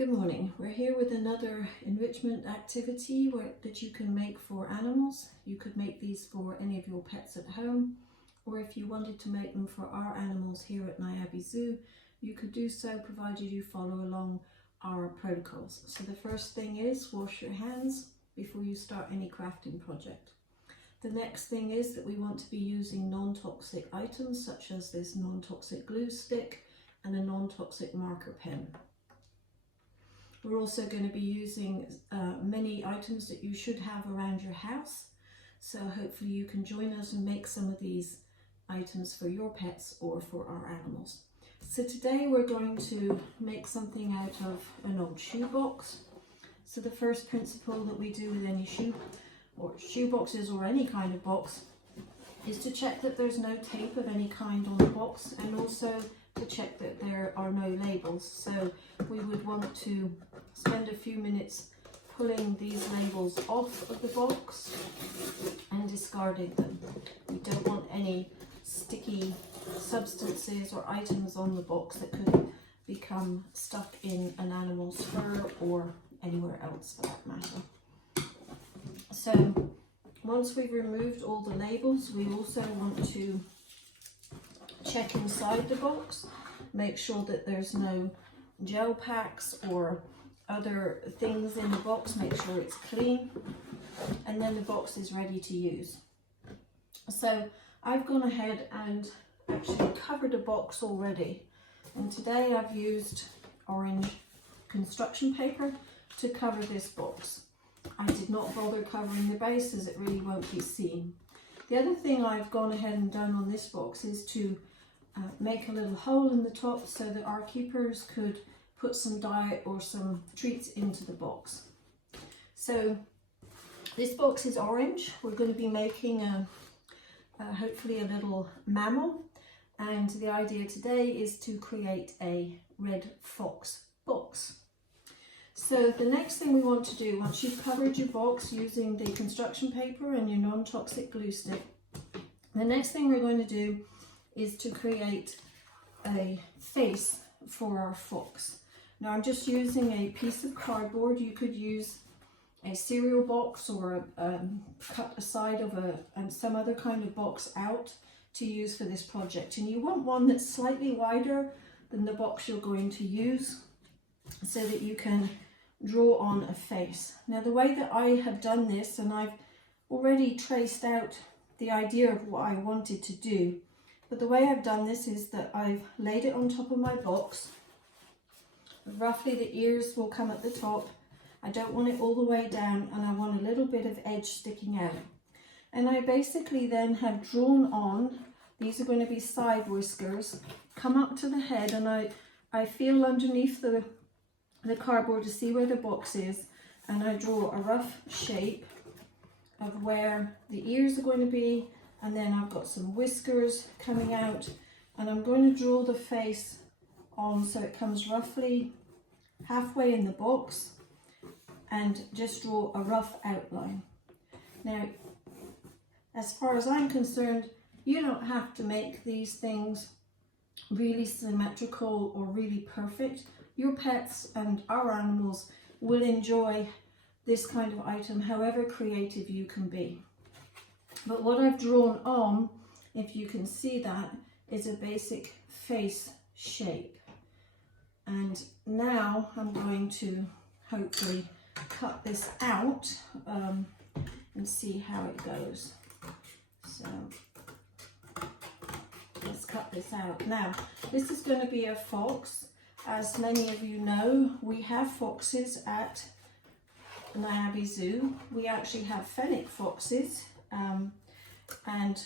Good morning. We're here with another enrichment activity that you can make for animals. You could make these for any of your pets at home, or if you wanted to make them for our animals here at Niabi Zoo, you could do so provided you follow along our protocols. So the first thing is wash your hands before you start any crafting project. The next thing is that we want to be using non-toxic items such as this non-toxic glue stick and a non-toxic marker pen. We're also going to be using many items that you should have around your house, so hopefully you can join us and make some of these items for your pets or for our animals. So today we're going to make something out of an old shoe box. So the first principle that we do with any shoe boxes or any kind of box is to check that there's no tape of any kind on the box, and also to check that there are no labels. So we would want to spend a few minutes pulling these labels off of the box and discarding them. We don't want any sticky substances or items on the box that could become stuck in an animal's fur or anywhere else for that matter. So once we've removed all the labels, we also want to check inside the box, make sure that there's no gel packs or other things in the box, make sure it's clean, and then the box is ready to use. So I've gone ahead and actually covered a box already, and today I've used orange construction paper to cover this box. I did not bother covering the base as it really won't be seen. The other thing I've gone ahead and done on this box is to make a little hole in the top so that our keepers could put some diet or some treats into the box. So this box is orange. We're going to be making hopefully a little mammal, and the idea today is to create a red fox box. So the next thing we want to do, once you've covered your box using the construction paper and your non-toxic glue stick, the next thing we're going to do is to create a face for our fox. Now I'm just using a piece of cardboard. You could use a cereal box or cut a side of some other kind of box out to use for this project. And you want one that's slightly wider than the box you're going to use so that you can draw on a face. Now the way that I have done this, and I've already traced out the idea of what I wanted to do, but the way I've done this is that I've laid it on top of my box. Roughly the ears will come at the top. I don't want it all the way down, and I want a little bit of edge sticking out. And I basically then have drawn on, these are going to be side whiskers, come up to the head, and I feel underneath the cardboard to see where the box is, and I draw a rough shape of where the ears are going to be, and then I've got some whiskers coming out, and I'm going to draw the face on so it comes roughly halfway in the box, and just draw a rough outline. Now, as far as I'm concerned, you don't have to make these things really symmetrical or really perfect. Your pets and our animals will enjoy this kind of item however creative you can be. But what I've drawn on, if you can see that, is a basic face shape. And now I'm going to hopefully cut this out and see how it goes. So let's cut this out. Now this is going to be a fox. As many of you know, we have foxes at Niabi Zoo. We actually have fennec foxes, and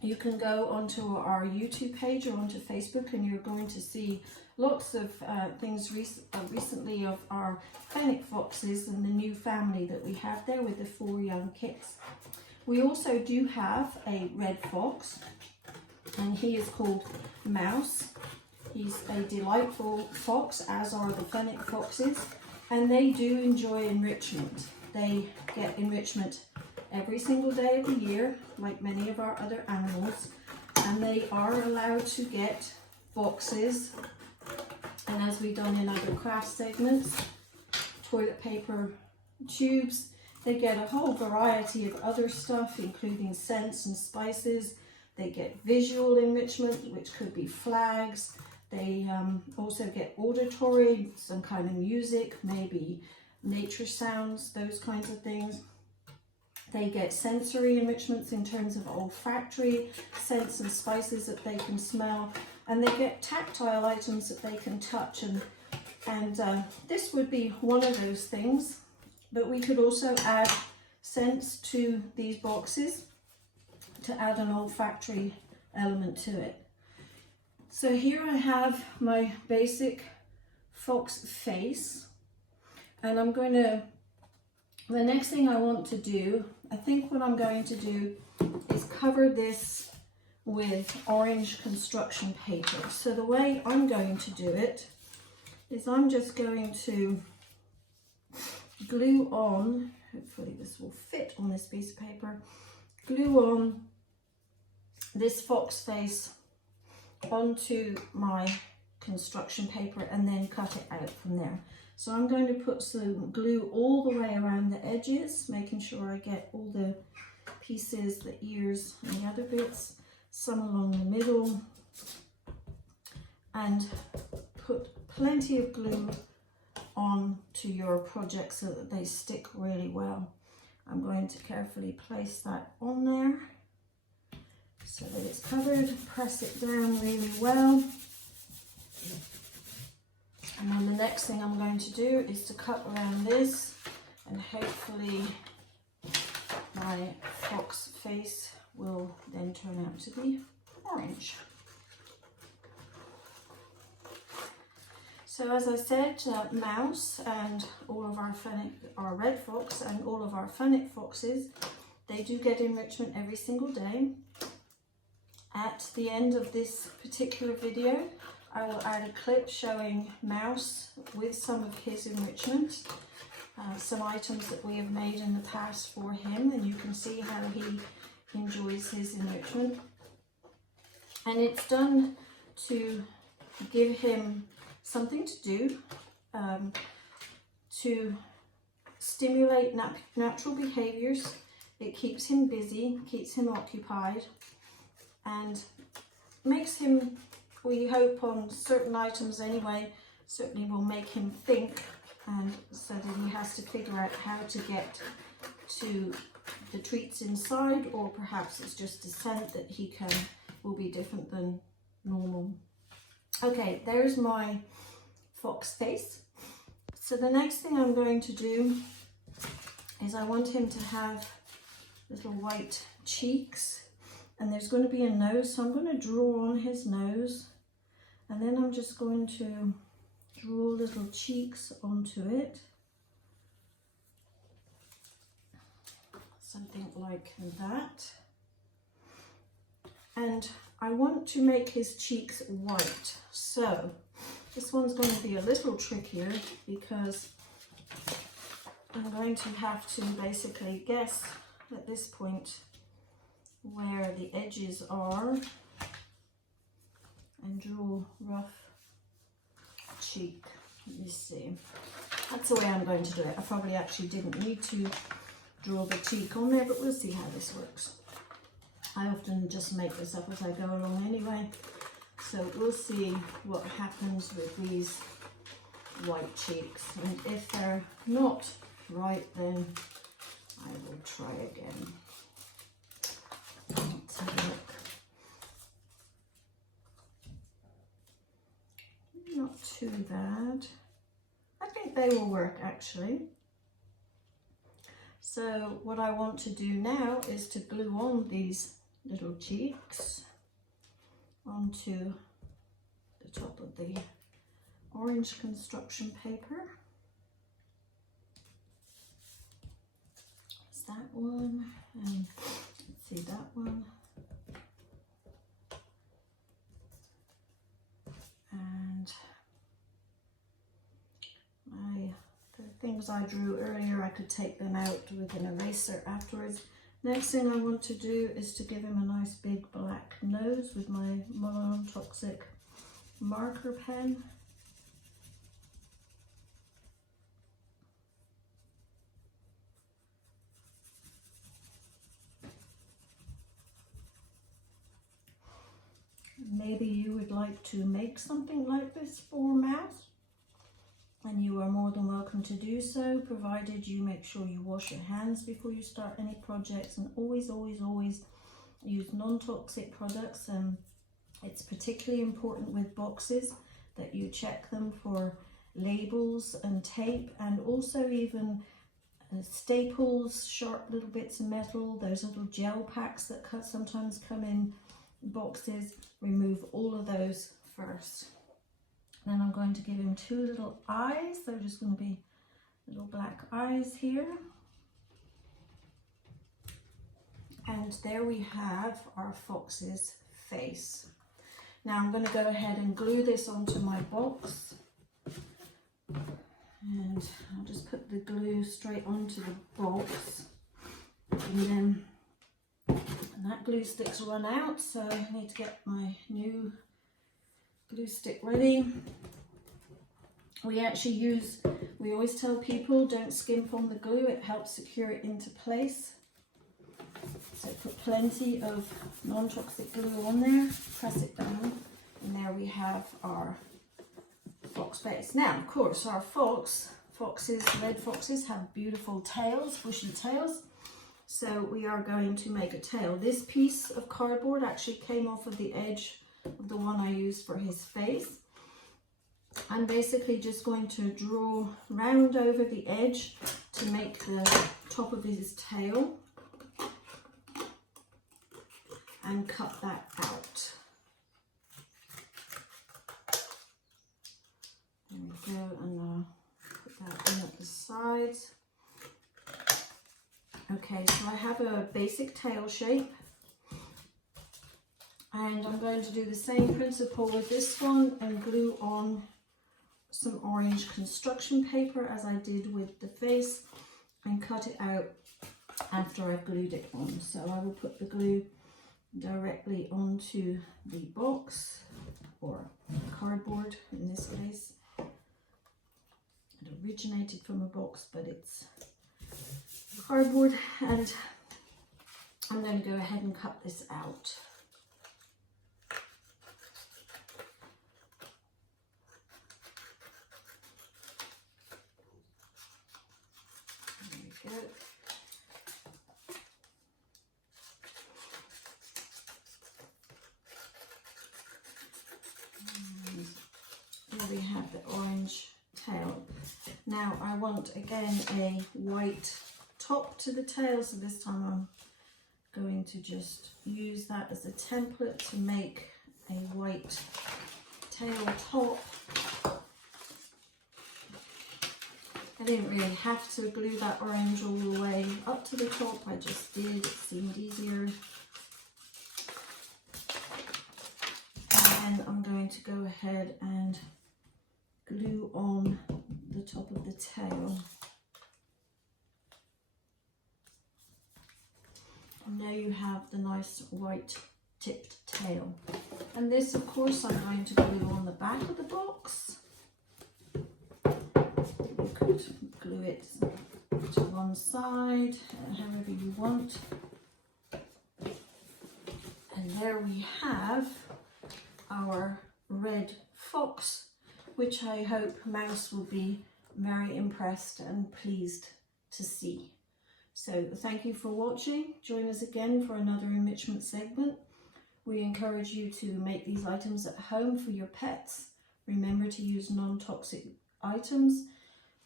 you can go onto our YouTube page or onto Facebook, and you're going to see lots of things recently of our fennec foxes and the new family that we have there with the 4 young kits. We also do have a red fox, and he is called Mouse. He's a delightful fox, as are the fennec foxes, and they do enjoy enrichment. They get enrichment every single day of the year, like many of our other animals, and they are allowed to get boxes And as we've done in other craft segments, toilet paper tubes, they get a whole variety of other stuff, including scents and spices. They get visual enrichment, which could be flags. They also get auditory, some kind of music, maybe nature sounds, those kinds of things. They get sensory enrichments in terms of olfactory scents and spices that they can smell. And they get tactile items that they can touch. And this would be one of those things. But we could also add scents to these boxes to add an olfactory element to it. So here I have my basic fox face, and I'm going to, the next thing I want to do, I think what I'm going to do is cover this with orange construction paper. So the way I'm going to do it is I'm just going to glue on, hopefully this will fit on this piece of paper, glue on this fox face onto my construction paper and then cut it out from there. So I'm going to put some glue all the way around the edges, making sure I get all the pieces, the ears and the other bits, some along the middle, and put plenty of glue on to your project so that they stick really well. I'm going to carefully place that on there so that it's covered. Press it down really well. And then the next thing I'm going to do is to cut around this, and hopefully my fox face will then turn out to be orange. So as I said, Mouse and all of our red fox and all of our fennec foxes, they do get enrichment every single day. At the end of this particular video, I will add a clip showing Mouse with some of his enrichment, some items that we have made in the past for him, and you can see how he enjoys his enrichment. And it's done to give him something to do, to stimulate natural behaviors. It keeps him busy, keeps him occupied, and makes him, we hope on certain items anyway, certainly will make him think, and so that he has to figure out how to get to the treats inside, or perhaps it's just a scent that he will be different than normal. Okay, there's my fox face. So the next thing I'm going to do is I want him to have little white cheeks, and there's going to be a nose, so I'm going to draw on his nose, and then I'm just going to draw little cheeks onto it, something like that. And I want to make his cheeks white, so this one's going to be a little trickier because I'm going to have to basically guess at this point where the edges are and draw rough cheek. Let me see. That's the way I'm going to do it. I probably actually didn't need to draw the cheek on there, but we'll see how this works. I often just make this up as I go along anyway, so we'll see what happens with these white cheeks, and if they're not right, then I will try again. Let's have a look. Not too bad. I think they will work actually. So what I want to do now is to glue on these little cheeks onto the top of the orange construction paper. There's that one, and let's see that one. And the things I drew earlier, I could take them out with an eraser afterwards. Next thing I want to do is to give him a nice big black nose with my non-toxic marker pen. Maybe you would like to make something like this for Mouse, and you are more than welcome to do so, provided you make sure you wash your hands before you start any projects, and always use non-toxic products. And it's particularly important with boxes that you check them for labels and tape, and also even staples, sharp little bits of metal, those little gel packs that sometimes come in boxes. Remove all of those first. Then I'm going to give him two little eyes. They're just going to be little black eyes here. And there we have our fox's face. Now I'm going to go ahead and glue this onto my box. And I'll just put the glue straight onto the box. And that glue stick's run out, so I need to get my new glue stick ready. We always tell people don't skimp on the glue, it helps secure it into place. So put plenty of non-toxic glue on there, press it down, and there we have our fox base. Now, of course, our red foxes have beautiful tails, bushy tails. So we are going to make a tail. This piece of cardboard actually came off of the edge of the one I used for his face. I'm basically just going to draw round over the edge to make the top of his tail and cut that out. There we go, and I'll put that in at the sides. Okay, so I have a basic tail shape, and I'm going to do the same principle with this one and glue on some orange construction paper as I did with the face, and cut it out after I've glued it on. So I will put the glue directly onto the box, or cardboard in this case. It originated from a box, but it's cardboard, and I'm going to go ahead and cut this out. There we go. And here we have the orange tail. Now I want again a white top to the tail, so this time I'm going to just use that as a template to make a white tail top. I didn't really have to glue that orange all the way up to the top, I just did, it seemed easier. And I'm going to go ahead and glue on the top of the tail. And there you have the nice white tipped tail. And this, of course, I'm going to glue on the back of the box. You could glue it to one side, however you want. And there we have our red fox, which I hope Mouse will be very impressed and pleased to see. So thank you for watching. Join us again for another enrichment segment. We encourage you to make these items at home for your pets. Remember to use non-toxic items.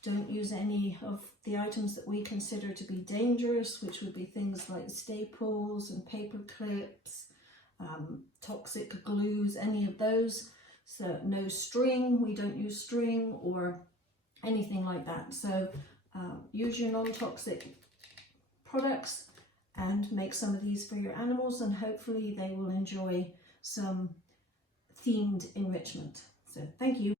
Don't use any of the items that we consider to be dangerous, which would be things like staples and paper clips, toxic glues, any of those. So no string, we don't use string or anything like that. So use your non-toxic products and make some of these for your animals, and hopefully they will enjoy some themed enrichment. So thank you.